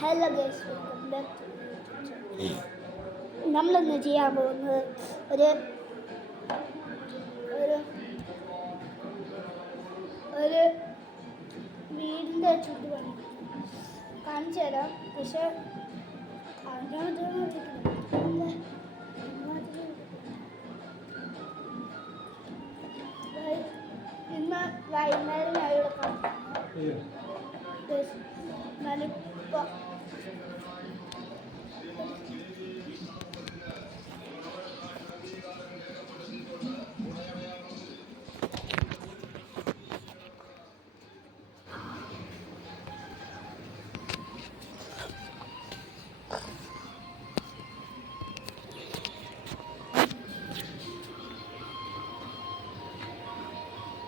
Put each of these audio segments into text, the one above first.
Hello guys, welcome back to നമ്മളിന്ന് ചെയ്യാൻ പോകുന്നത് ഒരു ഒരു ഒരു വീടിൻ്റെ ചുറ്റുപണി കാണിച്ചു തരാം. പക്ഷെ ഇന്ന് വൈകുന്നേരം ഞാൻ ഇവിടെ ഞാനിപ്പോൾ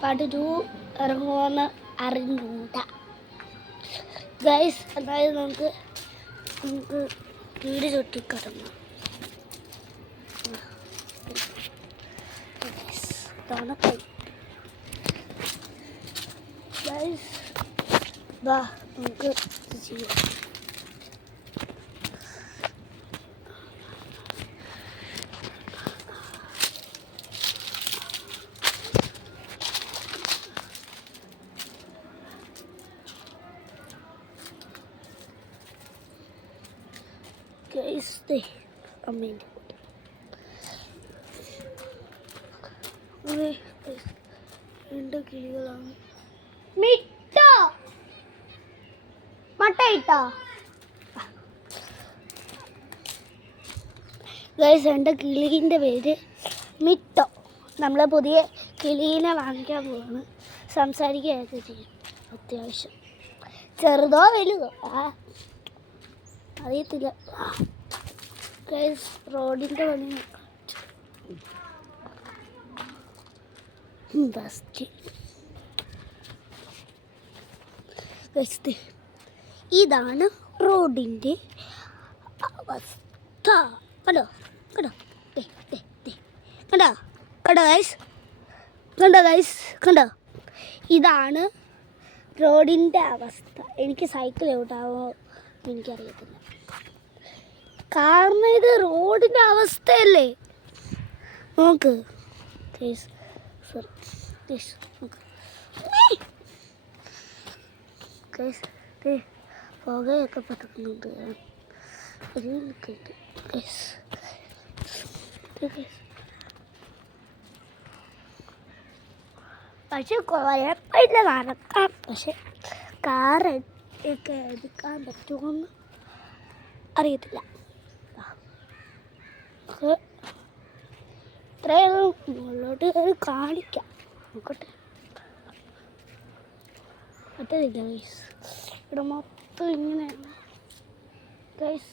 പാർട്ട് 2 ഇറങ്ങുമെന്ന് അറിഞ്ഞൂടാ ഗൈസ്. അതായത് നമുക്ക് വീട് ചുറ്റിക്കിടന്നു. ഇതാണ് ഗൈസ്. വാ നമുക്ക് ഇത് ചെയ്യാം. അമ്മേൻ്റെ രണ്ട് കിളികളാണ്. ഗൈസ്, എൻ്റെ കിളീൻ്റെ പേര് മിട്ടോ. നമ്മൾ പുതിയ കിളീനെ വാങ്ങിക്കാൻ പോവാണ്. സംസാരിക്കുകയൊക്കെ ചെയ്യും അത്യാവശ്യം. ചെറുതോ വലുതോ അറിയത്തില്ല. ഗൈസ്, റോഡിൻ്റെ പണി ഫസ്റ്റ് ഗൈസ്, ഇതാണ് റോഡിൻ്റെ അവസ്ഥ. കണ്ടോ കണ്ടോ കണ്ടോ കണ്ടോ ഗൈസ്, കണ്ടോ ഗൈസ്, കണ്ടോ? ഇതാണ് റോഡിൻ്റെ അവസ്ഥ. എനിക്ക് സൈക്കിൾ എവിടാവോ എനിക്കറിയത്തില്ല, കാരണം ഇത് റോഡിൻ്റെ അവസ്ഥയല്ലേ. നോക്ക് പുകയൊക്കെ പറ്റുന്നുണ്ട്. പക്ഷെ കുഴപ്പമില്ല, നടക്കാം. പക്ഷെ കാറൊക്കെ എടുക്കാൻ പറ്റുമെന്ന് അറിയത്തില്ല. ഇത്രയും മുകളിലോട്ട് കാണിക്കാം. നോക്കട്ടെ, പറ്റത്തില്ല ഗൈസ്. ഇവിടെ മൊത്തം ഇങ്ങനെയാണ് ഗൈസ്.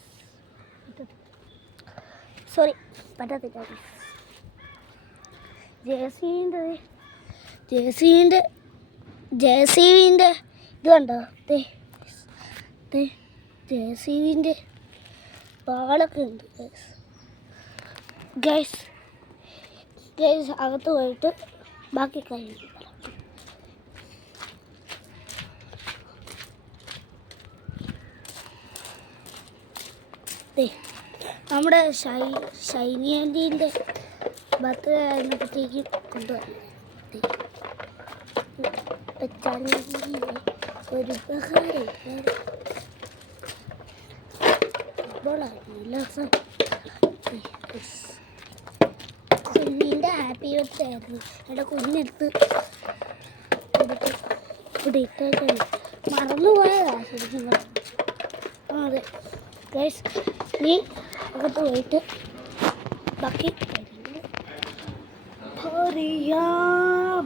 സോറി, പറ്റത്തില്ല ഗൈസ്. ജെസിബിൻ്റെ ഇത് കണ്ടോ? ജെസിബിൻ്റെ പാളൊക്കെ ഉണ്ട് ഗൈസ്. അകത്ത് പോയിട്ട് ബാക്കി കാര്യങ്ങൾ പറയാം. നമ്മുടെ ഷൈനി ആൻറ്റീൻ്റെ ബർത്ത്ഡേ ആയിരുന്നപ്പോഴത്തേക്ക് കൊണ്ടുവന്നു ഒരു കുഞ്ഞിൻ്റെ ഹാപ്പി ബർത്ത്ഡേ ആയിരുന്നു. എൻ്റെ കുഞ്ഞെടുത്ത് ഇവിടെ ഇട്ടേക്കാണ്. മറന്നുപോയതാ ശരിക്കും. അതെ ഗൈസ്, നീ അകത്ത് പോയിട്ട് ബാക്കി അറിയാം.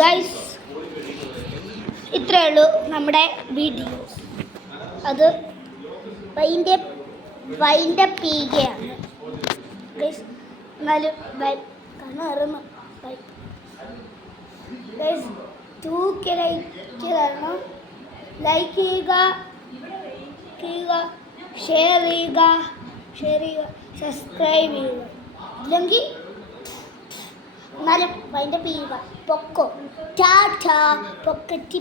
ഗൈസ്, ഇത്രയേ ഉള്ളൂ നമ്മുടെ വീഡിയോ. അത് വൈൻഡപ്പ് ചെയ്യുകയാണ് ഗൈസ്. എന്നാലും ബൈ, കാണാറുന്നു ബൈ ഗൈസ്. 2K ലൈക്ക് തരണം. ലൈക്ക് ചെയ്യുക, ഷെയർ ചെയ്യുക, സബ്സ്ക്രൈബ് ചെയ്യുക. ഇല്ലെങ്കിൽ എന്നാലും അതിൻ്റെ പീവ പൊക്കോ ടാറ്റാ പൊക്കറ്റി